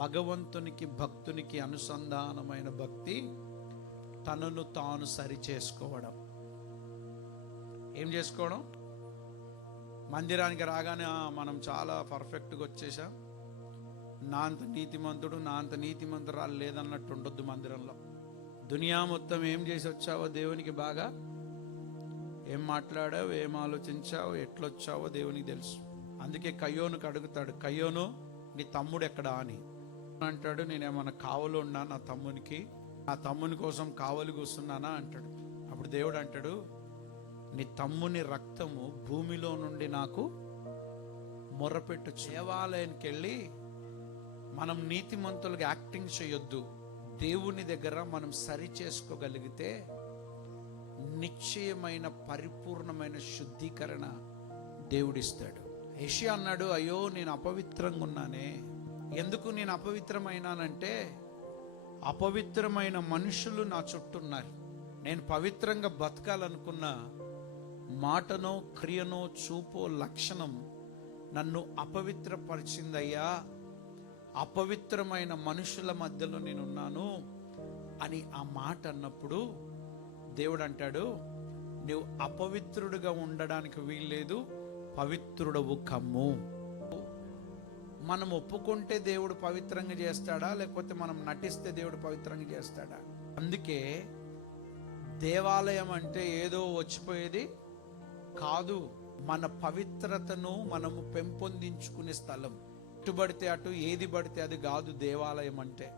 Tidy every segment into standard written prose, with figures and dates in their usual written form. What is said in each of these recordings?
భగవంతునికి భక్తునికి అనుసంధానమైన భక్తి తనను తాను సరి చేసుకోవడం. ఏం చేసుకోవడం? మందిరానికి రాగానే మనం చాలా పర్ఫెక్ట్గా వచ్చేసాం, నా అంత నీతిమంతుడు నా అంత నీతిమంతురాలు లేదన్నట్టు ఉండొద్దు. మందిరంలో దునియా మొత్తం ఏం చేసి వచ్చావో దేవునికి బాగా, ఏం మాట్లాడావు, ఏం ఆలోచించావు, ఎట్లొచ్చావో దేవునికి తెలుసు. అందుకే కయ్యోనుకు అడుగుతాడు, కయ్యోను నీ తమ్ముడు ఎక్కడా అని అంటాడు. నేనేమన్నా కావలు ఉన్నా నా తమ్మునికి, నా తమ్ముని కోసం కావలి కూస్తున్నానా అంటాడు. అప్పుడు దేవుడు అంటాడు, నీ తమ్ముని రక్తము భూమిలో నుండి నాకు మొర్రపెట్టు. దేవాలయానికి వెళ్ళి మనం నీతిమంతులుగా యాక్టింగ్ చేయొద్దు. దేవుని దగ్గర మనం సరి చేసుకోగలిగితే నిశ్చయమైన పరిపూర్ణమైన శుద్ధీకరణ దేవుడిస్తాడు. యెషయా అన్నాడు, అయ్యో నేను అపవిత్రంగా ఉన్నానే. ఎందుకు నేను అపవిత్రమైనానంటే అపవిత్రమైన మనుషులు నా చుట్టూ ఉన్నారు. నేను పవిత్రంగా బతకాలనుకున్న మాటనో క్రియనో చూపో లక్షణం నన్ను అపవిత్రపరిచిందయ్యా. అపవిత్రమైన మనుషుల మధ్యలో నేనున్నాను అని ఆ మాట అన్నప్పుడు దేవుడు అంటాడు, నువ్వు అపవిత్రుడుగా ఉండడానికి వీల్లేదు, పవిత్రుడవు కమ్ము. మనం ఒప్పుకుంటే దేవుడు పవిత్రంగా చేస్తాడా, లేకపోతే మనం నటిస్తే దేవుడు పవిత్రంగా చేస్తాడా? అందుకే దేవాలయం అంటే ఏదో వచ్చిపోయేది కాదు. మన పవిత్రతను మనము పెంపొందించుకునే స్థలం. ఎటు పడితే అటు, ఏది పడితే అది కాదు దేవాలయం అంటే.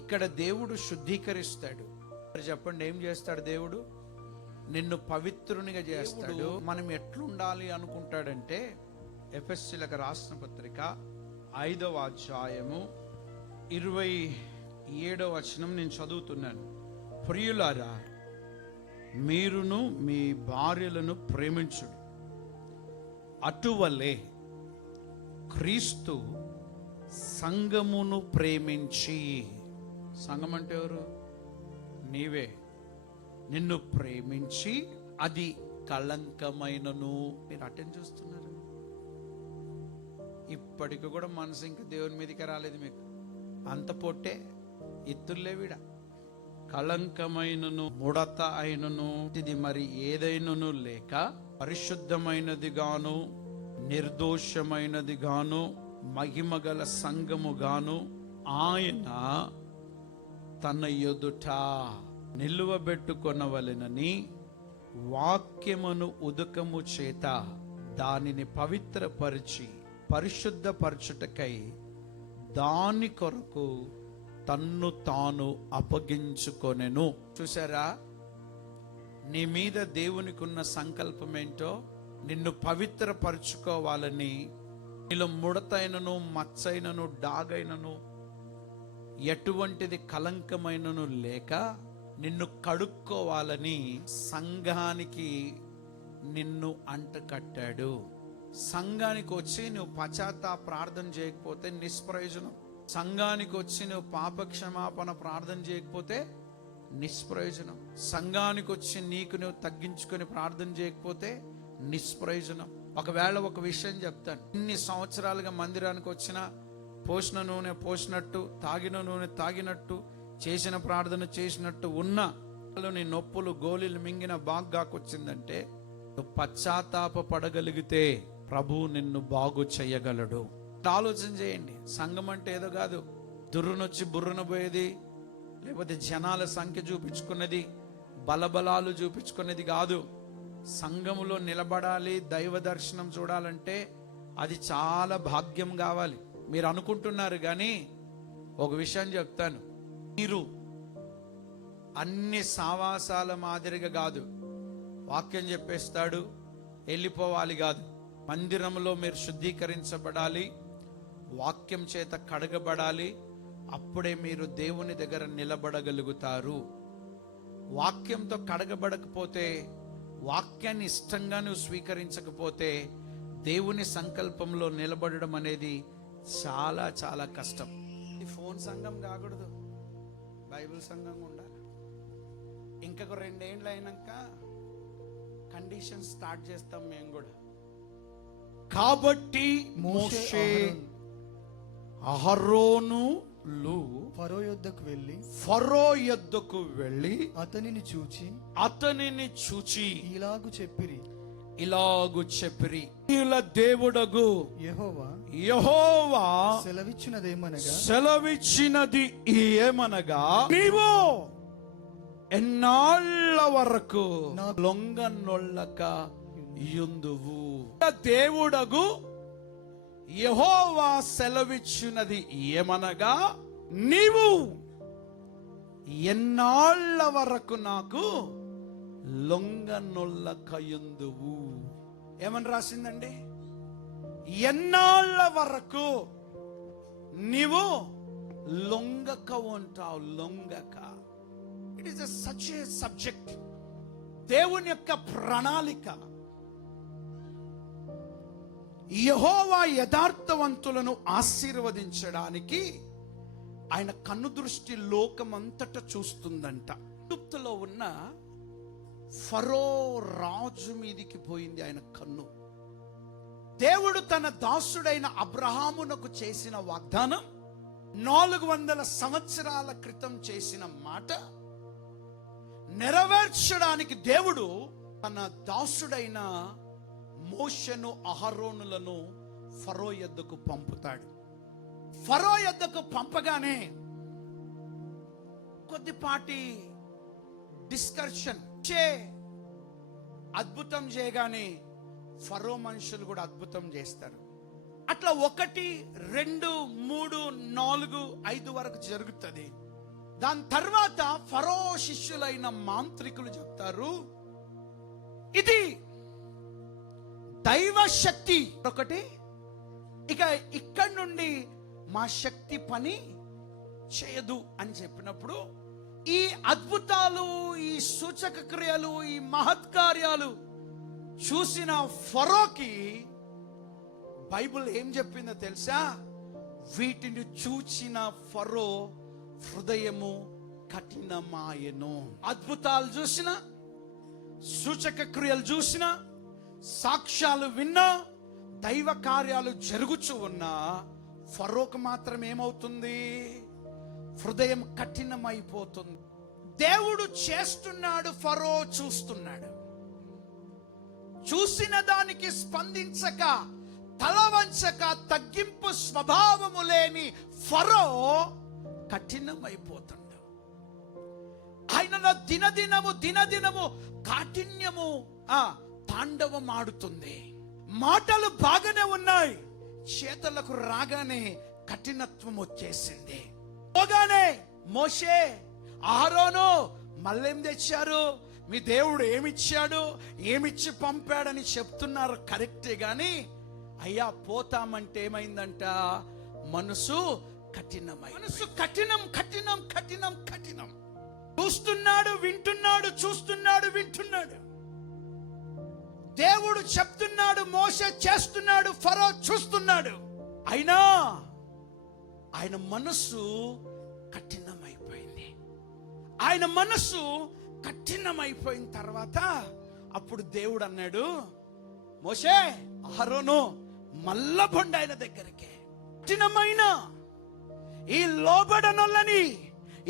ఇక్కడ దేవుడు శుద్ధీకరిస్తాడు. చెప్పండి, ఏం చేస్తాడు దేవుడు? నిన్ను పవిత్రునిగా చేస్తాడు. మనం ఎట్లుండాలి అనుకుంటాడంటే, ఎఫెసీయులకు రాసిన పత్రిక 5వ అధ్యాయము 27వ వచనం నేను చదువుతున్నాను. ప్రియులారా, మీరును మీ భార్యలను ప్రేమించుడి, అటువలే క్రీస్తు సంఘమును ప్రేమించి. సంఘం అంటే ఎవరు? నీవే. నిన్ను ప్రేమించి అది కళంకమైనను. మీరు అటెండ్ చూస్తున్నారు, ఇప్పటికి కూడా మనసు ఇంకా దేవుని మీదకి రాలేదు మీకు. అంత పొట్టే ఎత్తుల్లేవిడ. కళంకమైనను ముడత అయినను ఇది మరి ఏదైనను లేక పరిశుద్ధమైనది గాను నిర్దోషమైనది గాను మహిమగల సంఘము గాను ఆయన తన ఎదుట నిలువబెట్టుకొనవలెనని వాక్యమును ఉదకము చేత దానిని పవిత్రపరిచి పరిశుద్ధపరచుటకై దాని కొరకు తన్ను తాను అప్పగించుకొనెను. చూసారా, నీ మీద దేవునికి ఉన్న సంకల్పం ఏంటో? నిన్ను పవిత్రపరచుకోవాలని. నీలో ముడతైనను మచ్చైనను డాగైనను ఎటువంటిది కలంకమైనను లేక నిన్ను కడుక్కోవాలని సంఘానికి నిన్ను అంటకట్టాడు. సంఘానికి వచ్చి నువ్వు పశ్చాత్తాప ప్రార్థన చేయకపోతే నిష్ప్రయోజనం. సంఘానికి వచ్చి నువ్వు పాపక్షమాపణ ప్రార్థన చేయకపోతే నిష్ప్రయోజనం. సంఘానికి వచ్చి నీకు నువ్వు తగ్గించుకొని ప్రార్థన చేయకపోతే నిష్ప్రయోజనం. ఒకవేళ ఒక విషయం చెప్తాను, ఇన్ని సంవత్సరాలుగా మందిరానికి వచ్చినా పోసిన నూనె పోసినట్టు, తాగిన నూనె తాగినట్టు, చేసిన ప్రార్థన చేసినట్టు ఉన్నా నీ నొప్పులు గోళీలు మింగిన బాగాకొచ్చిందంటే నువ్వు పశ్చాత్తాప పడగలిగితే ప్రభు నిన్ను బాగు చేయగలడు. ఆలోచన చేయండి. సంఘం అంటే ఏదో కాదు, దుర్రునొచ్చి బుర్రున పోయేది, లేకపోతే జనాల సంఖ్య చూపించుకున్నది, బలబలాలు చూపించుకునేది కాదు. సంఘములో నిలబడాలి, దైవ దర్శనం చూడాలంటే అది చాలా భాగ్యం కావాలి. మీరు అనుకుంటున్నారు కానీ ఒక విషయం చెప్తాను, మీరు అన్ని సావాసాల మాదిరిగా కాదు. వాక్యం చెప్పేస్తాడు వెళ్ళిపోవాలి కాదు. మందిరంలో మీరు శుద్ధీకరించబడాలి, వాక్యం చేత కడగబడాలి. అప్పుడే మీరు దేవుని దగ్గర నిలబడగలుగుతారు. వాక్యంతో కడగబడకపోతే, వాక్యాన్ని ఇష్టంగా నువ్వు స్వీకరించకపోతే దేవుని సంకల్పంలో నిలబడడం అనేది చాలా చాలా కష్టం. ఈ ఫోన్ సంఘం కాకూడదు, బైబిల్ సంఘంగా ఉండాలి. ఇంకొక 2 ఏళ్ళు అయినాక కండిషన్ స్టార్ట్ చేస్తాం మేము కూడా. కాబట్టి మోషే అహరోనులు ఫరో యొద్దకు వెళ్ళి అతనిని చూచి ఇలాగు చెప్పిరి వీళ్ళ దేవుడగు యెహోవా సెలవిచ్చినది ఏమనగా నీవు ఎన్నాళ్ళ వరకు లొంగనొల్లక యుందువు. దేవుడగు యెహోవా సెలవిచ్చినది ఏమనగా నీవు ఎన్నాళ్ళ వరకు నాకు లొంగనొల్లకయుందువు. ఏమని రాసిందండి? ఎన్నాళ్ళ వరకు నీవు లొంగక ఉంటావు. లొంగక. It is such a subject. దేవుని యొక్క ప్రణాళిక. యెహోవా యథార్థవంతులను ఆశీర్వదించడానికి ఆయన కన్ను దృష్టి లోకమంతటా చూస్తుందంట. ఈజిప్టులో ఉన్న ఫరో రాజు మీదికి పోయింది ఆయన కన్ను. దేవుడు తన దాసుడైన అబ్రహామునకు చేసిన వాగ్దానం, 400 సంవత్సరాల క్రితం చేసిన మాట నెరవేర్చడానికి దేవుడు తన దాసుడైన మోషేను అహరోనులను ఫరో యొద్దకు పంపుతాడు. ఫరో యొద్దకు పంపగానే కొద్దిపాటి డిస్కషన్ అద్భుతం చేయగానే ఫరో మనుషులు కూడా అద్భుతం చేస్తారు. అట్లా 1, 2, 3, 4, 5 వరకు జరుగుతుంది. దాని తర్వాత ఫరో శిష్యులైన మాంత్రికులు చెప్తారు, ఇది దైవ శక్తి ఒకటి, ఇక ఇక్కడి నుండి మా శక్తి పని చేయదు అని చెప్పినప్పుడు ఈ అద్భుతాలు, ఈ సూచక క్రియలు, ఈ మహత్కార్యాలు చూసిన ఫరోకి బైబిల్ ఏం చెప్పిందో తెలుసా? వీటిని చూచిన ఫరో హృదయము కఠినమాయెను. అద్భుతాలు చూసిన, సూచక క్రియలు చూసిన, సాక్ష్యాలు విన్నా, దైవ కార్యాలు జరుగుచూ ఉన్నా ఫరోకు మాత్రం ఏమవుతుంది? హృదయం కఠినమైపోతుంది. దేవుడు చేస్తున్నాడు, ఫరో చూస్తున్నాడు. చూసిన దానికి స్పందించక, తల వంచక, తగ్గింపు స్వభావము లేని ఫరో కఠినమైపోతుండు. ఆయనలో దినదినము కాఠిన్యము తాండవం ఆడుతుంది. మాటలు బాగానే ఉన్నాయి, చేతలకు రాగానే కఠినత్వం వచ్చేసింది. పోగానే మోషే, అహరోను మళ్ళేం తెచ్చారు? మీ దేవుడు ఏమిచ్చాడు, ఏమిచ్చి పంపాడని చెప్తున్నారు కరెక్టే, గాని అయ్యా పోతామంటే ఏమైందంట? మనసు కఠినమై, మనసు కఠినం. చూస్తున్నాడు, వింటున్నాడు. దేవుడు చెప్తున్నాడు, మోషే చేస్తున్నాడు, ఫరో చూస్తున్నాడు. అయినా ఆయన మనస్సు కఠినమైపోయింది. ఆయన మనస్సు కఠినమైపోయిన తర్వాత అప్పుడు దేవుడు అన్నాడు, మోషే, అహరోను మల్ల బొండి ఆయన దగ్గరికి. కఠినమైన ఈ లోబడనొల్లని,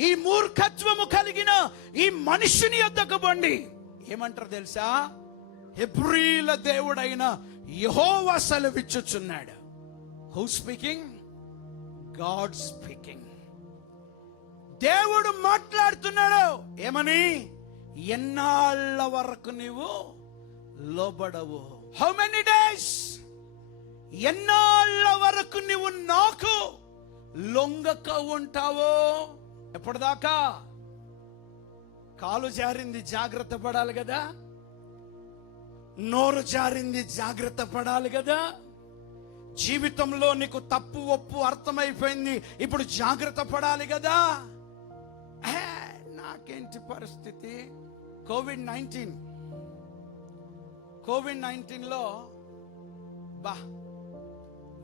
ఈ మూర్ఖత్వము కలిగిన ఈ మనుషుని యొద్దకు బొండి. ఏమంటారు తెలుసా? హెబ్రీల దేవుడైన యెహోవా సెలవిచ్చుచున్నాడు. Who speaking? God speaking. దేవుడు మాట్లాడుతున్నాడు. ఏమని? ఎన్నాళ్ళ వరకు నీవు లోబడవు? How many days? ఎన్నాళ్ళ వరకు నీవు నాకు లొంగక ఉంటావో? ఎప్పటిదాకా? కాలు జారింది, జాగ్రత్త పడాలి కదా. నోరు జారింది, జాగ్రత్త పడాలి కదా. జీవితంలో నీకు తప్పు ఒప్పు అర్థమైపోయింది, ఇప్పుడు జాగ్రత్త పడాలి కదా. నాకేంటి పరిస్థితి? కోవిడ్-19లో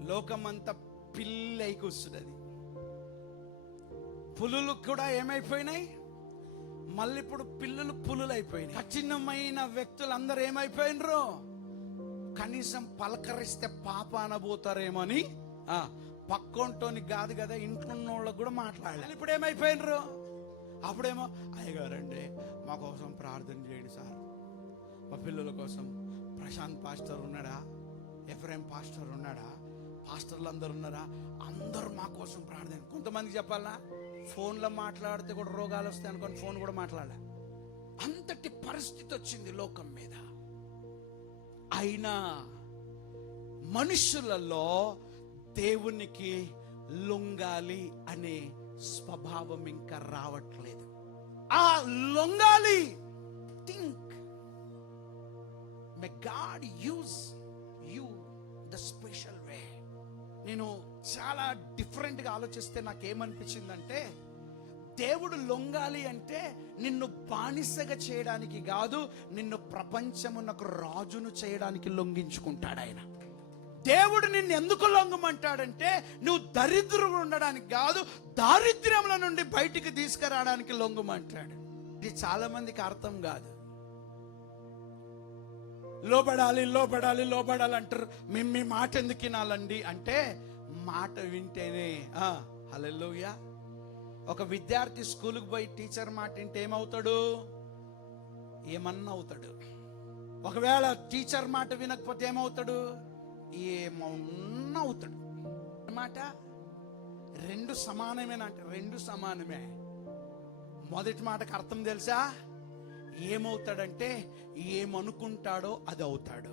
లోకమంతా పిల్లై కూర్చున్నది. పులులు కూడా ఏమైపోయినాయి? మళ్ళీ ఇప్పుడు పిల్లలు పులులు అయిపోయినాయి. కఠినమైన వ్యక్తులు అందరూ ఏమైపోయినరు? కనీసం పలకరిస్తే పాప అనబోతారేమో అని పక్కంటోని కాదు కదా, ఇంట్లో ఉన్న వాళ్ళకి కూడా మాట్లాడాలి. ఇప్పుడు ఏమైపోయినరు? అప్పుడేమో అయ్యగారండి మా కోసం ప్రార్థన చేయండి సార్, మా పిల్లల కోసం ప్రశాంత్ పాస్టర్ ఉన్నాడా, ఎఫ్రేం పాస్టర్ ఉన్నాడా, పాస్టర్లు అందరు ఉన్నారా, అందరూ మా కోసం ప్రార్థన. కొంతమందికి చెప్పాలా, ఫోన్లో మాట్లాడితే కూడా రోగాలు వస్తాయి అనుకొని ఫోన్ కూడా మాట్లాడాలి. అంతటి పరిస్థితి వచ్చింది లోకం మీద. అయినా మనుషులలో దేవునికి లొంగాలి అనే స్వభావం ఇంకా రావట్లేదు. ఆ లొంగాలి, think may God use you the special way. నేను చాలా డిఫరెంట్గా ఆలోచిస్తే నాకేమనిపించిందంటే, దేవుడు లొంగాలి అంటే నిన్ను బానిసగా చేయడానికి కాదు, నిన్ను ప్రపంచమునకు రాజును చేయడానికి లొంగించుకుంటాడు ఆయన. దేవుడు నిన్ను ఎందుకు లొంగమంటాడంటే నువ్వు దరిద్రుడు ఉండడానికి కాదు, దారిద్ర్యంలో నుండి బయటికి తీసుకురావడానికి లొంగమంటాడు. ఇది చాలా మందికి అర్థం కాదు. లోబడాలి లోబడాలి లోబడాలి అంటారు. మేము మీ మాట ఎందుకు వినాలండి అంటే, మాట వింటేనే హల్లెలూయా. ఒక విద్యార్థి స్కూల్కి పోయి టీచర్ మాట వింటే ఏమవుతాడు? ఏమన్నా అవుతాడు. ఒకవేళ టీచర్ మాట వినకపోతే ఏమవుతాడు? ఏమన్నా అవుతాడు. మాట రెండు సమానమేనంటే రెండు సమానమే. మొదటి మాటకు అర్థం తెలుసా? ఏమవుతాడంటే ఏమనుకుంటాడో అది అవుతాడు.